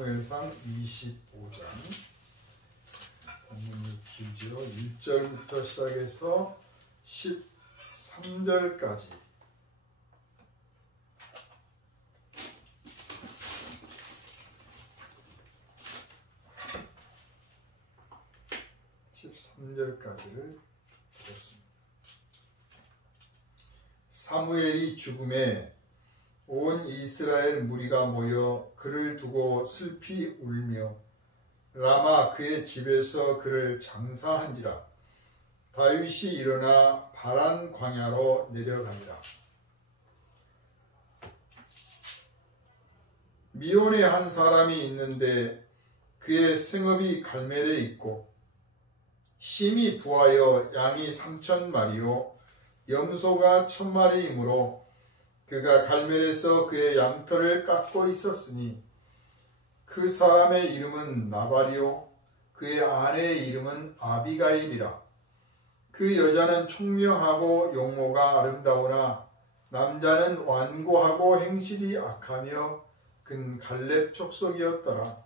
사무엘상 25장 본문이 길지요. 1절부터 시작해서 13절까지 13절까지를 보겠습니다. 사무엘이 죽음에 온 이스라엘 무리가 모여 그를 두고 슬피 울며 라마 그의 집에서 그를 장사한지라. 다윗이 일어나 바란 광야로 내려가니라. 미온에 한 사람이 있는데 그의 생업이 갈멜에 있고 심이 부하여 양이 3,000마리요 염소가 1,000마리이므로 그가 갈멜에서 그의 양털을 깎고 있었으니 그 사람의 이름은 나발이요 그의 아내의 이름은 아비가일이라. 그 여자는 총명하고 용모가 아름다우나 남자는 완고하고 행실이 악하며 근 갈렙 족속이었더라.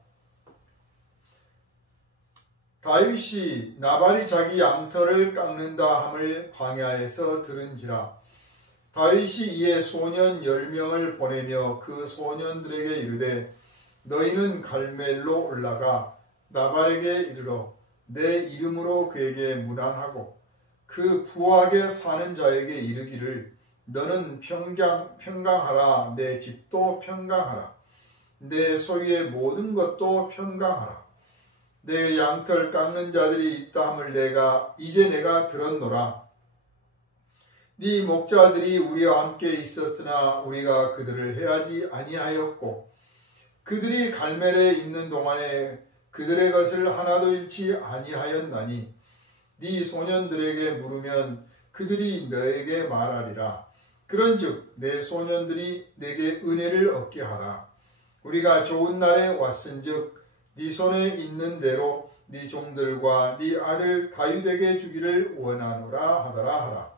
다윗이 나발이 자기 양털을 깎는다 함을 광야에서 들은지라. 다윗이 이에 소년 10명을 보내며 그 소년들에게 이르되 너희는 갈멜로 올라가 나발에게 이르러 내 이름으로 그에게 문안하고 그 부하게 사는 자에게 이르기를 너는 평강하라. 내 집도 평강하라. 내 소유의 모든 것도 평강하라. 내 양털 깎는 자들이 있다 함을 이제 내가 들었노라. 네 목자들이 우리와 함께 있었으나 우리가 그들을 해하지 아니하였고 그들이 갈멜에 있는 동안에 그들의 것을 하나도 잃지 아니하였나니 네 소년들에게 물으면 그들이 너에게 말하리라. 그런즉 내 소년들이 내게 은혜를 얻게 하라. 우리가 좋은 날에 왔은즉 네 손에 있는 대로 네 종들과 네 아들 다윗에게 주기를 원하노라 하더라 하라.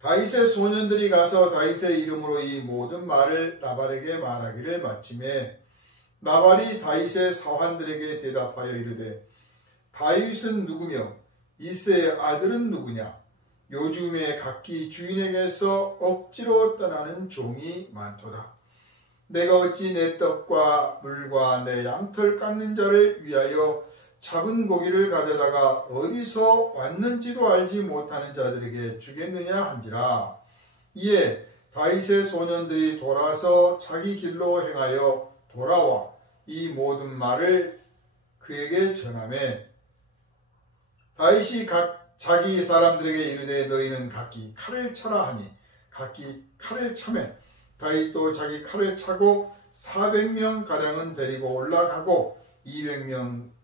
다윗의 소년들이 가서 다윗의 이름으로 이 모든 말을 나발에게 말하기를 마침에 나발이 다윗의 사환들에게 대답하여 이르되 다윗은 누구며 이새의 아들은 누구냐? 요즘에 각기 주인에게서 억지로 떠나는 종이 많도다. 내가 어찌 내 떡과 물과 내 양털 깎는 자를 위하여 잡은 고기를 가져다가 어디서 왔는지도 알지 못하는 자들에게 주겠느냐 한지라. 이에 다윗의 소년들이 돌아서 자기 길로 행하여 돌아와 이 모든 말을 그에게 전하매 다윗이 각 자기 사람들에게 이르되 너희는 각기 칼을 쳐라 하니 각기 칼을 차매 다윗도 자기 칼을 차고 400명 가량은 데리고 올라가고 200명은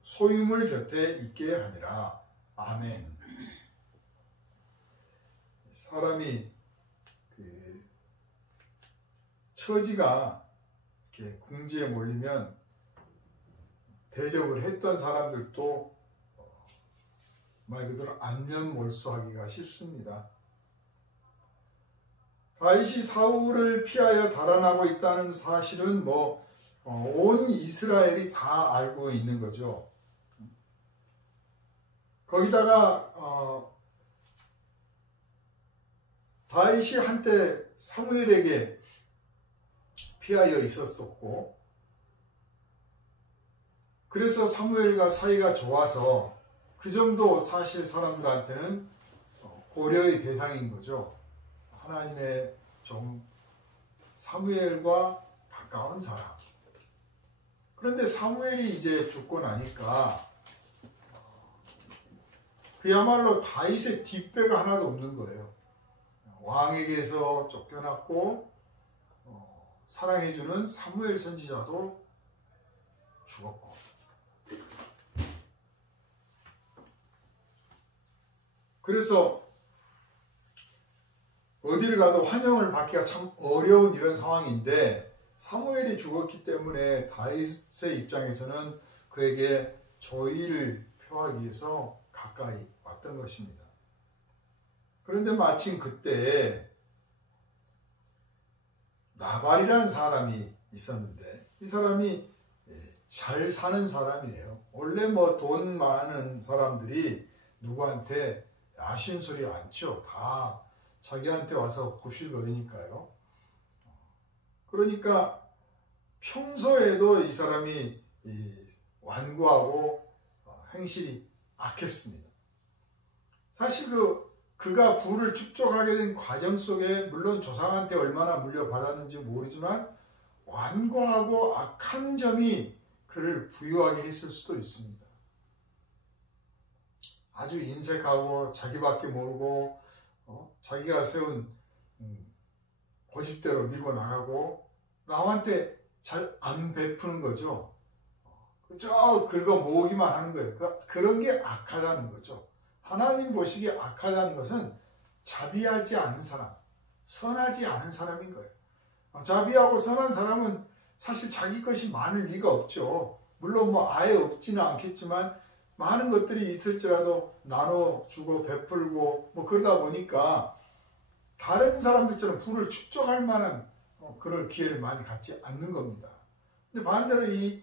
소유물 곁에 있게 하니라. 아멘. 사람이 처지가 이렇게 궁지에 몰리면 대적을 했던 사람들도 말 그대로 안면몰수하기가 쉽습니다. 다윗이 사울을 피하여 달아나고 있다는 사실은 온 이스라엘이 다 알고 있는 거죠. 거기다가 다윗이 한때 사무엘에게 피하여 있었었고 그래서 사무엘과 사이가 좋아서 그 정도 사실 사람들한테는 고려의 대상인 거죠. 하나님의 종 사무엘과 가까운 사람. 그런데 사무엘이 이제 죽고 나니까 그야말로 다윗의 뒷배가 하나도 없는 거예요. 왕에게서 쫓겨났고 사랑해주는 사무엘 선지자도 죽었고 그래서 어디를 가도 환영을 받기가 참 어려운 이런 상황인데 사무엘이 죽었기 때문에 다윗의 입장에서는 그에게 조의를 표하기 위해서 가까이 왔던 것입니다. 그런데 마침 그때 나발이라는 사람이 있었는데 이 사람이 잘 사는 사람이에요. 원래 뭐 돈 많은 사람들이 누구한테 아쉬운 소리 안 쳐. 다 자기한테 와서 굽실거리니까요. 그러니까 평소에도 이 사람이 완고하고 행실이 악했습니다. 사실 그가 부를 축적하게 된 과정 속에 물론 조상한테 얼마나 물려받았는지 모르지만 완고하고 악한 점이 그를 부유하게 했을 수도 있습니다. 아주 인색하고 자기밖에 모르고 자기가 세운 고집대로 밀고 나가고 남한테 잘 안 베푸는 거죠. 저 긁어 모으기만 하는 거예요. 그런 게 악하다는 거죠. 하나님 보시기에 악하다는 것은 자비하지 않은 사람, 선하지 않은 사람인 거예요. 자비하고 선한 사람은 사실 자기 것이 많을 리가 없죠. 물론 뭐 아예 없지는 않겠지만 많은 것들이 있을지라도 나눠주고 베풀고 뭐 그러다 보니까 다른 사람들처럼 부를 축적할 만한 그럴 기회를 많이 갖지 않는 겁니다. 근데 반대로 이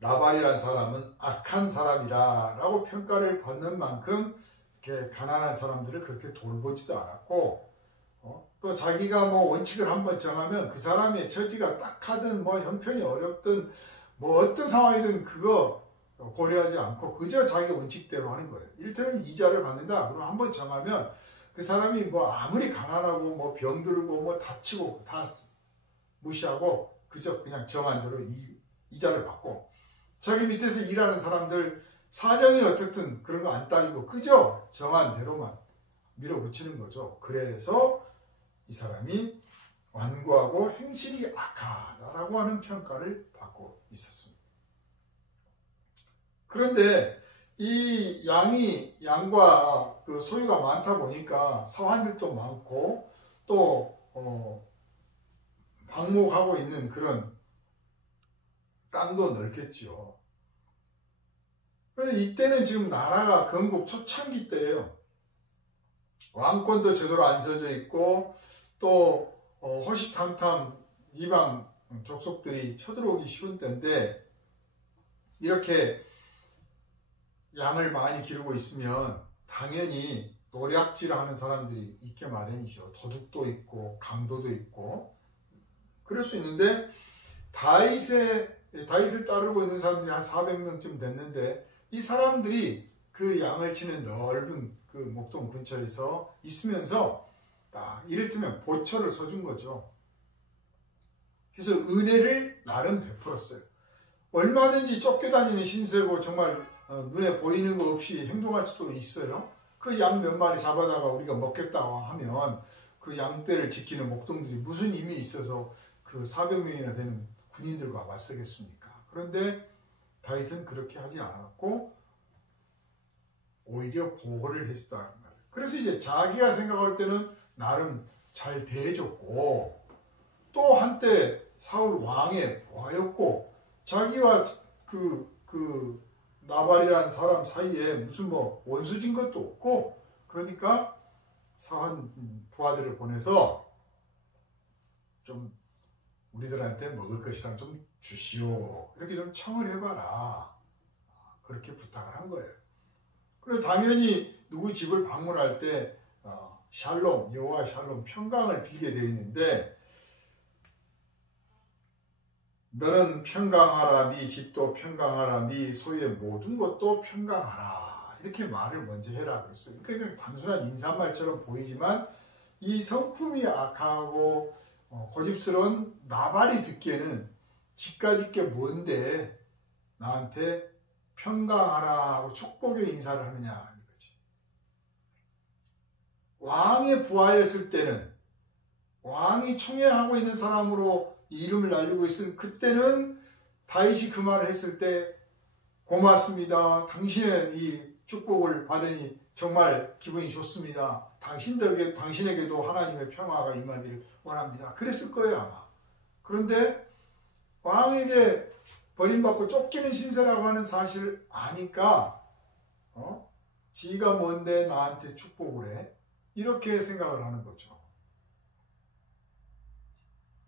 나발이라는 사람은 악한 사람이라고 평가를 받는 만큼 이렇게 가난한 사람들을 그렇게 돌보지도 않았고 또 자기가 뭐 원칙을 한번 정하면 그 사람의 처지가 딱하든 뭐 형편이 어렵든 뭐 어떤 상황이든 그거 고려하지 않고 그저 자기 원칙대로 하는 거예요. 이를테면 이자를 받는다. 그럼 한번 정하면 그 사람이 뭐 아무리 가난하고 뭐 병들고 뭐 다치고 다 무시하고 그저 그냥 정한 대로 이자를 받고 자기 밑에서 일하는 사람들 사정이 어떻든 그런 거 안 따지고 그저 정한 대로만 밀어붙이는 거죠. 그래서 이 사람이 완고하고 행실이 악하다라고 하는 평가를 받고 있었습니다. 그런데 이 양과 그 소유가 많다 보니까 사환들도 많고 또 방목하고 있는 그런 땅도 넓겠지요. 그런데 이때는 지금 나라가 건국 초창기 때예요. 왕권도 제대로 안 서져 있고 또 호시탐탐 이방 족속들이 쳐들어오기 쉬운 때인데 이렇게 양을 많이 기르고 있으면 당연히 노략질하는 사람들이 있게 마련이죠. 도둑도 있고 강도도 있고 그럴 수 있는데 다윗을 따르고 있는 사람들이 한 400명쯤 됐는데 이 사람들이 그 양을 치는 넓은 그 목동 근처에서 있으면서 이를테면 보초를 서준 거죠. 그래서 은혜를 나름 베풀었어요. 얼마든지 쫓겨다니는 신세고 정말 눈에 보이는 거 없이 행동할 수도 있어요. 그 양 몇 마리 잡아다가 우리가 먹겠다고 하면 그 양떼를 지키는 목동들이 무슨 힘이 있어서 그 400명이나 되는 군인들과 맞서겠습니까? 그런데 다윗은 그렇게 하지 않았고 오히려 보호를 해줬다는 거예요. 그래서 이제 자기가 생각할 때는 나름 잘 대해줬고 또 한때 사울 왕의 부하였고 자기와 그 나발이라는 사람 사이에 무슨 뭐 원수진 것도 없고 그러니까 사한 부하들을 보내서 좀 우리들한테 먹을 것이랑 좀 주시오 이렇게 좀 청을 해봐라 그렇게 부탁을 한 거예요. 그리고 당연히 누구 집을 방문할 때 샬롬 여호와 샬롬 평강을 빌게 되어 있는데 너는 평강하라 네 집도 평강하라 네 소유의 모든 것도 평강하라 이렇게 말을 먼저 해라 그랬어요. 그러니까 단순한 인사말처럼 보이지만 이 성품이 악하고 고집스러운 나발이 듣기에는 집까짓 게 뭔데 나한테 평강하라 하고 축복의 인사를 하느냐 이거지. 왕의 부하였을 때는 왕이 총애하고 있는 사람으로 이름을 날리고 있을 그때는 다윗이 그 말을 했을 때 고맙습니다. 당신의 이 축복을 받으니 정말 기분이 좋습니다. 당신에게도 하나님의 평화가 임하기를 원합니다. 그랬을 거예요 아마. 그런데 왕에게 버림받고 쫓기는 신세라고 하는 사실을 아니까 지가 뭔데 나한테 축복을 해? 이렇게 생각을 하는 거죠.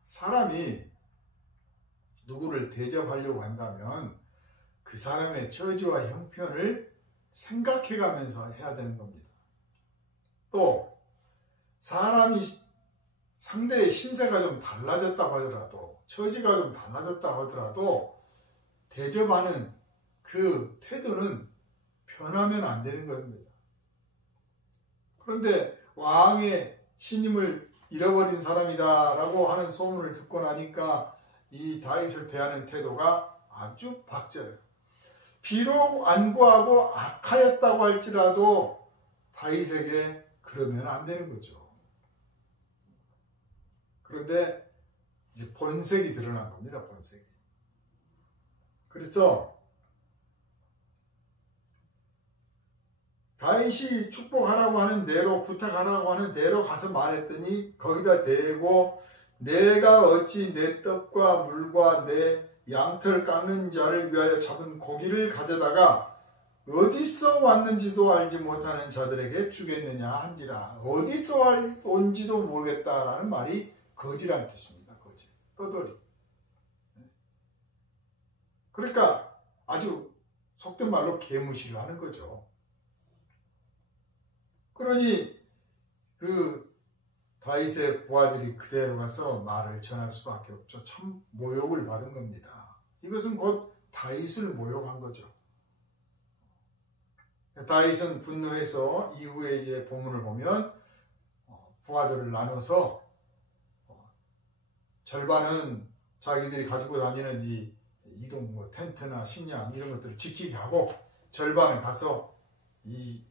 사람이 누구를 대접하려고 한다면 그 사람의 처지와 형편을 생각해가면서 해야 되는 겁니다. 또 사람이 상대의 신세가 좀 달라졌다고 하더라도, 처지가 좀 달라졌다고 하더라도 대접하는 그 태도는 변하면 안 되는 겁니다. 그런데 왕의 신임을 잃어버린 사람이다 라고 하는 소문을 듣고 나니까 이 다윗을 대하는 태도가 아주 박져요. 비록 안구하고 악하였다고 할지라도 다윗에게 그러면 안 되는 거죠. 그런데 이제 본색이 드러난 겁니다. 본색이. 그래서 다윗이 축복하라고 하는 대로, 부탁하라고 하는 대로 가서 말했더니 거기다 대고 내가 어찌 내 떡과 물과 내 양털 깎는 자를 위하여 잡은 고기를 가져다가 어디서 왔는지도 알지 못하는 자들에게 주겠느냐 한지라. 어디서 온지도 모르겠다라는 말이 거지란 뜻입니다. 거지. 떠돌이. 그러니까 아주 속된 말로 개무시를 하는 거죠. 그러니 그 다윗의 부하들이 그대로 가서 말을 전할 수밖에 없죠. 참 모욕을 받은 겁니다. 이것은 곧 다윗을 모욕한 거죠. 다윗은 분노해서 이후에 이제 본문을 보면 부하들을 나눠서 절반은 자기들이 가지고 다니는 이 이동 뭐 텐트나 식량 이런 것들을 지키게 하고 절반을 가서 이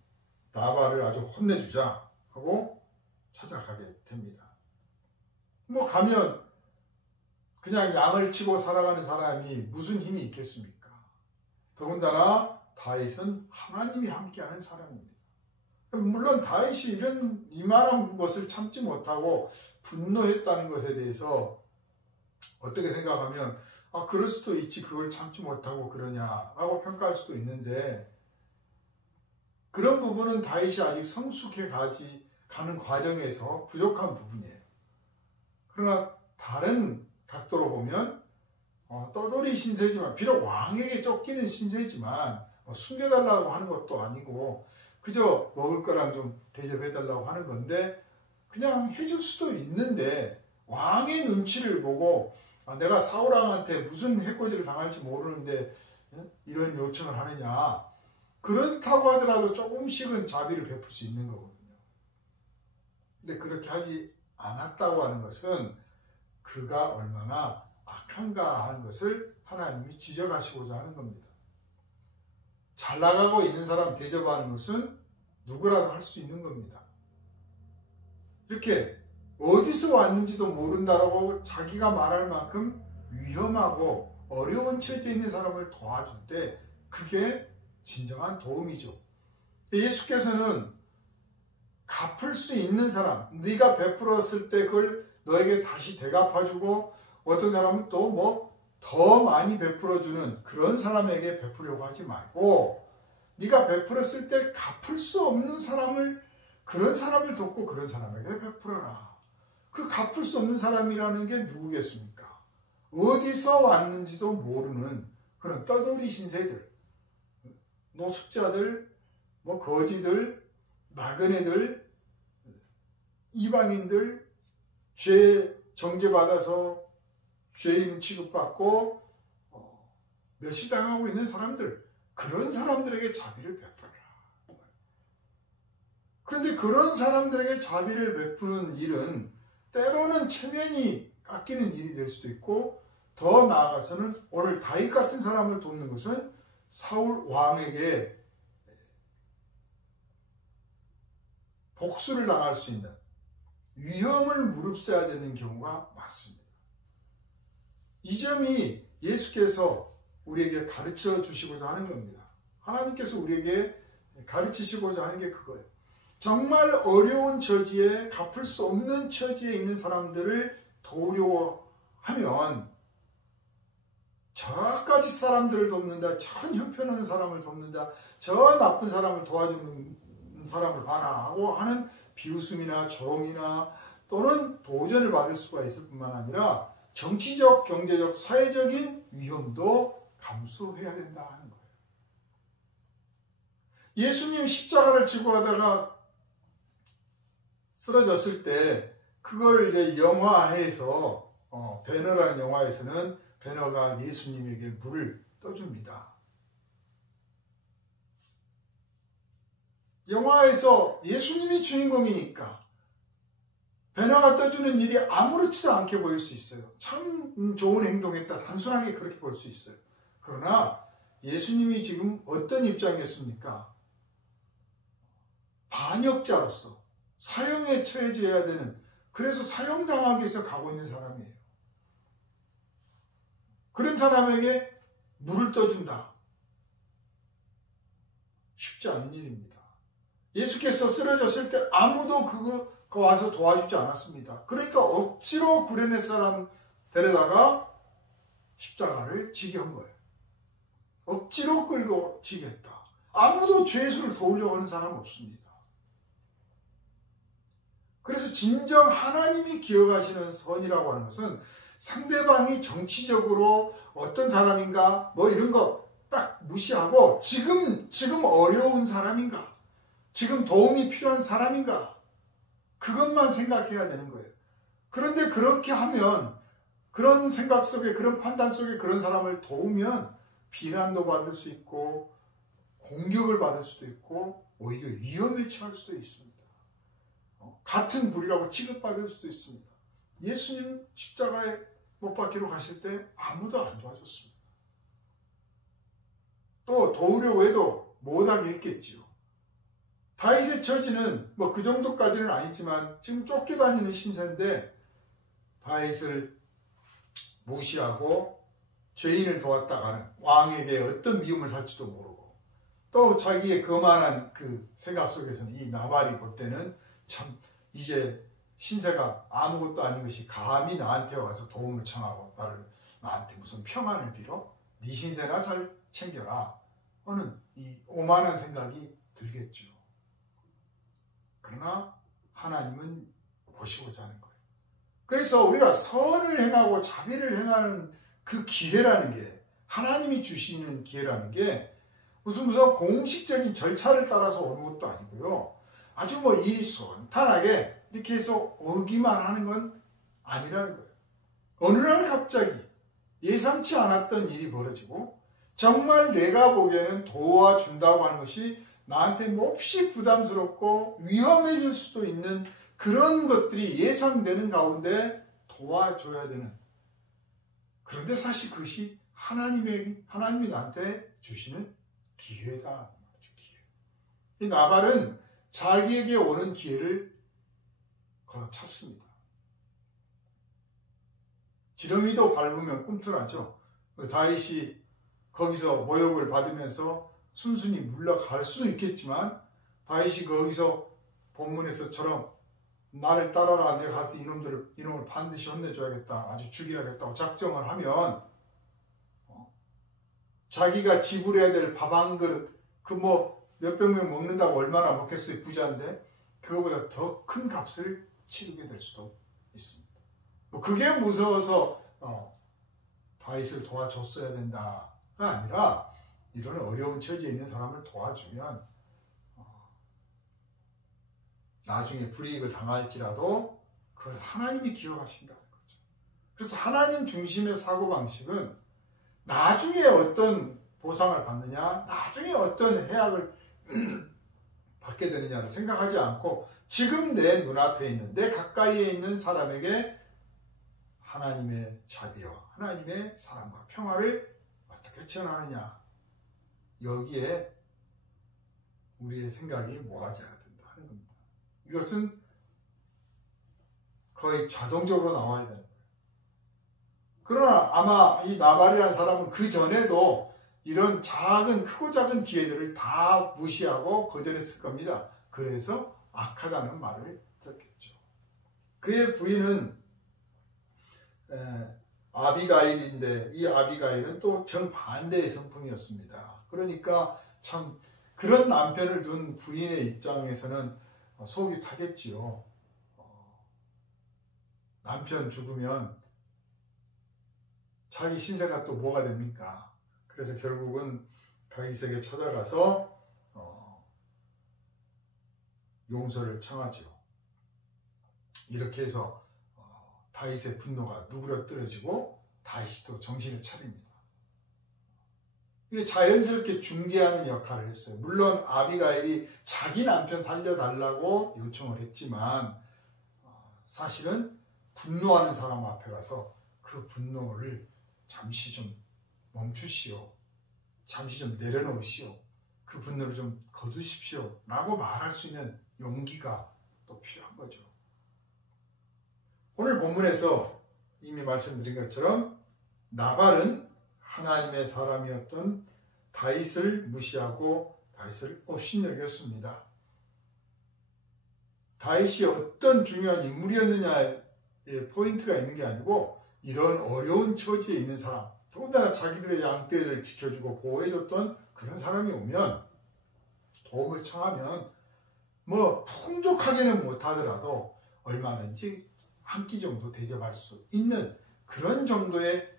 나발을 아주 혼내주자 하고 찾아가게 됩니다. 뭐 가면 그냥 양을 치고 살아가는 사람이 무슨 힘이 있겠습니까? 더군다나 다윗은 하나님이 함께하는 사람입니다. 물론 다윗이 이만한 것을 참지 못하고 분노했다는 것에 대해서 어떻게 생각하면 그럴 수도 있지, 그걸 참지 못하고 그러냐라고 평가할 수도 있는데, 그런 부분은 다윗이 아직 성숙해 가는 과정에서 부족한 부분이에요. 그러나 다른 각도로 보면 떠돌이 신세지만, 비록 왕에게 쫓기는 신세지만 숨겨달라고 하는 것도 아니고 그저 먹을 거랑 좀 대접해달라고 하는 건데 그냥 해줄 수도 있는데, 왕의 눈치를 보고 내가 사울왕한테 무슨 해코지를 당할지 모르는데 이런 요청을 하느냐, 그렇다고 하더라도 조금씩은 자비를 베풀 수 있는 거거든요. 근데 그렇게 하지 않았다고 하는 것은 그가 얼마나 악한가 하는 것을 하나님이 지적하시고자 하는 겁니다. 잘 나가고 있는 사람 대접하는 것은 누구라도 할 수 있는 겁니다. 이렇게 어디서 왔는지도 모른다라고 자기가 말할 만큼 위험하고 어려운 처지에 있는 사람을 도와줄 때 그게 진정한 도움이죠. 예수께서는 갚을 수 있는 사람, 네가 베풀었을 때 그걸 너에게 다시 되갚아주고, 어떤 사람은 또 뭐 더 많이 베풀어주는 그런 사람에게 베푸려고 하지 말고, 네가 베풀었을 때 갚을 수 없는 사람을, 그런 사람을 돕고 그런 사람에게 베풀어라. 그 갚을 수 없는 사람이라는 게 누구겠습니까? 어디서 왔는지도 모르는 그런 떠돌이 신세들, 노숙자들, 뭐 거지들, 나그네들, 이방인들, 죄 정죄받아서 죄인 취급받고 멸시당하고 있는 사람들, 그런 사람들에게 자비를 베풀어라. 그런데 그런 사람들에게 자비를 베푸는 일은 때로는 체면이 깎이는 일이 될 수도 있고, 더 나아가서는 오늘 다윗 같은 사람을 돕는 것은 사울 왕에게 복수를 당할 수 있는 위험을 무릅써야 되는 경우가 많습니다. 이 점이 예수께서 우리에게 가르쳐 주시고자 하는 겁니다. 하나님께서 우리에게 가르치시고자 하는 게 그거예요. 정말 어려운 처지에, 갚을 수 없는 처지에 있는 사람들을 도우려고 하면 저까지 사람들을 돕는다, 저 형편없는 사람을 돕는다, 저 나쁜 사람을 도와주는 사람을 봐라 하고 하는 비웃음이나 조롱이나 또는 도전을 받을 수가 있을 뿐만 아니라 정치적, 경제적, 사회적인 위험도 감수해야 된다 하는 거예요. 예수님 십자가를 지고 가다가 쓰러졌을 때 그걸 이제 영화에서 배너라는 영화에서는 배너가 예수님에게 물을 떠줍니다. 영화에서 예수님이 주인공이니까 배너가 떠주는 일이 아무렇지도 않게 보일 수 있어요. 참 좋은 행동했다, 단순하게 그렇게 볼 수 있어요. 그러나 예수님이 지금 어떤 입장이었습니까? 반역자로서 사형에 처해져야 되는, 그래서 사형당하기 위해서 가고 있는 사람이에요. 그런 사람에게 물을 떠준다. 쉽지 않은 일입니다. 예수께서 쓰러졌을 때 아무도 그거 와서 도와주지 않았습니다. 그러니까 억지로 구레네 사람 데려다가 십자가를 지게 한 거예요. 억지로 끌고 지겠다. 아무도 죄수를 도우려고 하는 사람 없습니다. 그래서 진정 하나님이 기억하시는 선이라고 하는 것은 상대방이 정치적으로 어떤 사람인가 뭐 이런 거 딱 무시하고 지금 어려운 사람인가, 지금 도움이 필요한 사람인가, 그것만 생각해야 되는 거예요. 그런데 그렇게 하면, 그런 생각 속에, 그런 판단 속에 그런 사람을 도우면 비난도 받을 수 있고 공격을 받을 수도 있고 오히려 위험에 처할 수도 있습니다. 같은 불이라고 취급받을 수도 있습니다. 예수님 십자가에 못 박히러 가실 때 아무도 안 도와줬습니다. 또 도우려고 해도 못하게 했겠지요. 다윗의 처지는 뭐 그 정도까지는 아니지만 지금 쫓겨다니는 신세인데 다윗을 무시하고 죄인을 도왔다가는 왕에게 어떤 미움을 살지도 모르고, 또 자기의 거만한 그 생각 속에서는 이 나발이 볼 때는 참 이제 신세가 아무것도 아닌 것이 감히 나한테 와서 도움을 청하고 나한테 무슨 평안을 빌어? 네 신세나 잘 챙겨라 하는 이 오만한 생각이 들겠죠. 그러나 하나님은 보시고자 하는 거예요. 그래서 우리가 선을 행하고 자비를 행하는 그 기회라는 게, 하나님이 주시는 기회라는 게 무슨 공식적인 절차를 따라서 오는 것도 아니고요. 아주 뭐 이 순탄하게 이렇게 해서 오기만 하는 건 아니라는 거예요. 어느 날 갑자기 예상치 않았던 일이 벌어지고 정말 내가 보기에는 도와준다고 하는 것이 나한테 몹시 부담스럽고 위험해질 수도 있는 그런 것들이 예상되는 가운데 도와줘야 되는, 그런데 사실 그것이 하나님이 나한테 주시는 기회다. 기회. 이 나발은 자기에게 오는 기회를 걷어찼습니다. 지렁이도 밟으면 꿈틀하죠. 다윗이 거기서 모욕을 받으면서 순순히 물러갈 수도 있겠지만, 다윗이 거기서 본문에서처럼 나를 따라라, 내가 가서 이놈을 반드시 혼내줘야겠다, 아주 죽여야겠다고 작정을 하면 자기가 지불해야 될 밥 한 그릇, 그 뭐 몇백 명 먹는다고 얼마나 먹겠어요, 부자인데 그거보다 더 큰 값을 치르게 될 수도 있습니다. 뭐 그게 무서워서 다윗을 도와줬어야 된다가 아니라, 이런 어려운 처지에 있는 사람을 도와주면 나중에 불이익을 당할지라도 그걸 하나님이 기억하신다는 거죠. 그래서 하나님 중심의 사고방식은 나중에 어떤 보상을 받느냐, 나중에 어떤 해악을 받게 되느냐를 생각하지 않고 지금 내 눈앞에 있는, 내 가까이에 있는 사람에게 하나님의 자비와 하나님의 사랑과 평화를 어떻게 전하느냐, 여기에 우리의 생각이 모아져야 된다 하는 겁니다. 이것은 거의 자동적으로 나와야 되는 거예요. 그러나 아마 이 나발이라는 사람은 그 전에도 이런 크고 작은 기회들을 다 무시하고 거절했을 겁니다. 그래서 악하다는 말을 듣겠죠. 그의 부인은 아비가일인데, 이 아비가일은 또 정반대의 성품이었습니다. 그러니까 참 그런 남편을 둔 부인의 입장에서는 속이 타겠지요. 남편 죽으면 자기 신세가 또 뭐가 됩니까? 그래서 결국은 다윗에게 찾아가서 용서를 청하죠. 이렇게 해서 다윗의 분노가 누그러뜨려지고 다윗이 또 정신을 차립니다. 이게 자연스럽게 중재하는 역할을 했어요. 물론 아비가일이 자기 남편 살려달라고 요청을 했지만 사실은 분노하는 사람 앞에 가서 그 분노를 잠시 좀 멈추시오. 잠시 좀 내려놓으시오. 그 분노를 좀 거두십시오. 라고 말할 수 있는 용기가 또 필요한 거죠. 오늘 본문에서 이미 말씀드린 것처럼 나발은 하나님의 사람이었던 다윗을 무시하고 다윗을 업신여겼습니다. 다윗이 어떤 중요한 인물이었느냐에 포인트가 있는 게 아니고 이런 어려운 처지에 있는 사람, 더군다나 자기들의 양떼를 지켜주고 보호해줬던 그런 사람이 오면 도움을 청하면 뭐 풍족하게는 못하더라도 얼마든지 한 끼 정도 대접할 수 있는 그런 정도의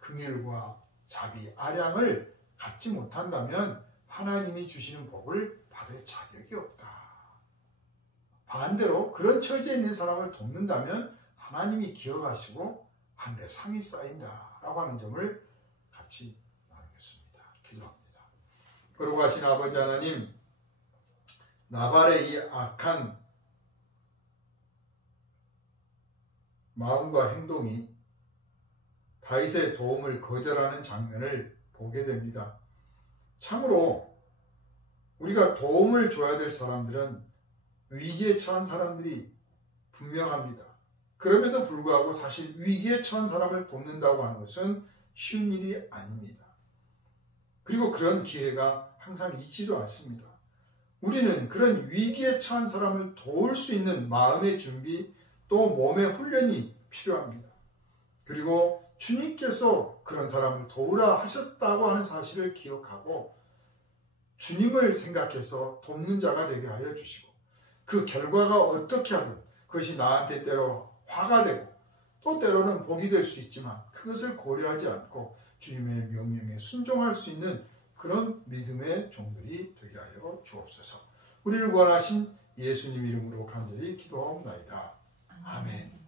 긍휼과 자비, 아량을 갖지 못한다면 하나님이 주시는 복을 받을 자격이 없다. 반대로 그런 처지에 있는 사람을 돕는다면 하나님이 기억하시고 하늘에 상이 쌓인다라고 하는 점을 같이 나누겠습니다. 기도합니다. 거룩하신 아버지 하나님, 나발의 이 악한 마음과 행동이 다윗의 도움을 거절하는 장면을 보게 됩니다. 참으로 우리가 도움을 줘야 될 사람들은 위기에 처한 사람들이 분명합니다. 그럼에도 불구하고 사실 위기에 처한 사람을 돕는다고 하는 것은 쉬운 일이 아닙니다. 그리고 그런 기회가 항상 있지도 않습니다. 우리는 그런 위기에 처한 사람을 도울 수 있는 마음의 준비, 또 몸의 훈련이 필요합니다. 그리고 주님께서 그런 사람을 도우라 하셨다고 하는 사실을 기억하고 주님을 생각해서 돕는 자가 되게 하여 주시고 그 결과가 어떻게 하든 그것이 나한테 때로 화가 되고 또 때로는 복이 될 수 있지만 그것을 고려하지 않고 주님의 명령에 순종할 수 있는 그런 믿음의 종들이 되게 하여 주옵소서. 우리를 구원하신 예수님 이름으로 간절히 기도하옵나이다. 아멘.